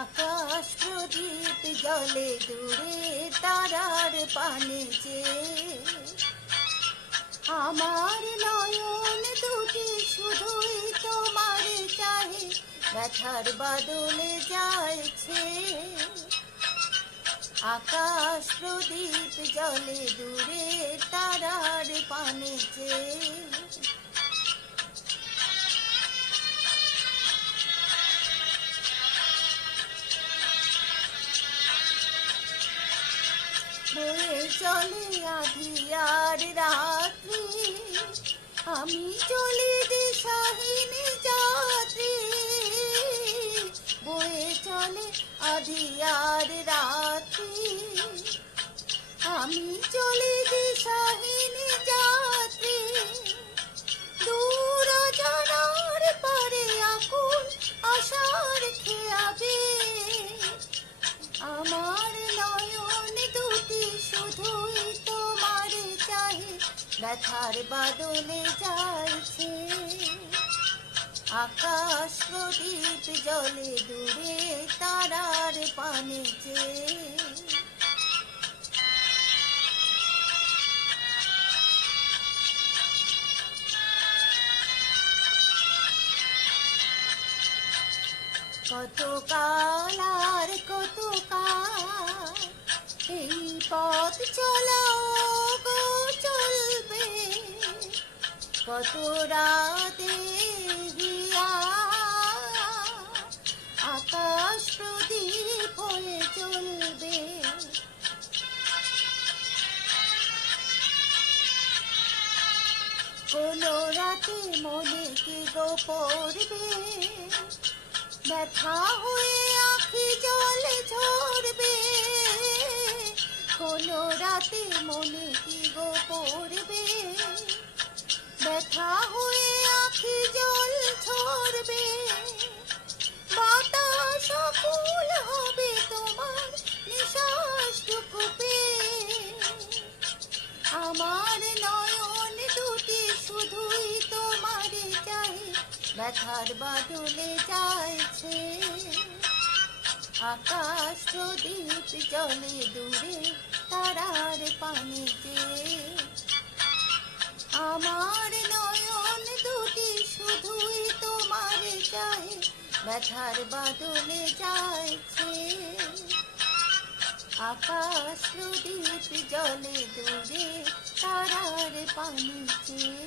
আকাশ প্রদীপ জলে দূরে তারার পানে চেয়ে আমার নয়ন দুটি শুধুই তোমার চাহে ব্যথার বাদলে যাইছে। আকাশ প্রদীপ জলে দূরে তারার পানে চেয়ে বয়ে চলে আঁধিয়ার রাত্রি, আমি চলি দিশাহীন যাত্রী। বয়ে চলে আঁধিয়ার রাত্রি, আমি চলি দিশাহীন যাত্রী। দূর জানার পারে আকুল আশার খেয়াবে আমার নয়ন দুটি শুধুই তোমার চাহে ব্যথার বাদলে যাইছে। আকাশ প্রদীপ জলে দূরে তারার পানে চেয়ে কত কাল আর কত কাল এই পথ চলাও গো চলবে। কত রাতে গিয়া আকাশ প্রদীপ হয়ে চলবে। কোন রাতে মনে কি গো পড়বে, ব্যথা হয়ে আঁখি জলে ঝরবে। কোন রাতে মনে কি গো পড়বে, ব্যথা হয়ে আঁখি জল ঝরবে। বাতাস আকুল হবে তোমার নিঃশ্বাসটুকু পেয়ে। আমার নয়ন দুটি শুধুই তোমার চাহে ব্যথার বাদলে যাইছে। আকাশ প্রদীপ জলে দূরে তারার পানে চেয়ে আমার নয়ন দুটি শুধুই তোমার চাহে ব্যথার বাদলে যাইছে। আকাশ প্রদীপ জলে দূরে তারার পানে চেয়ে।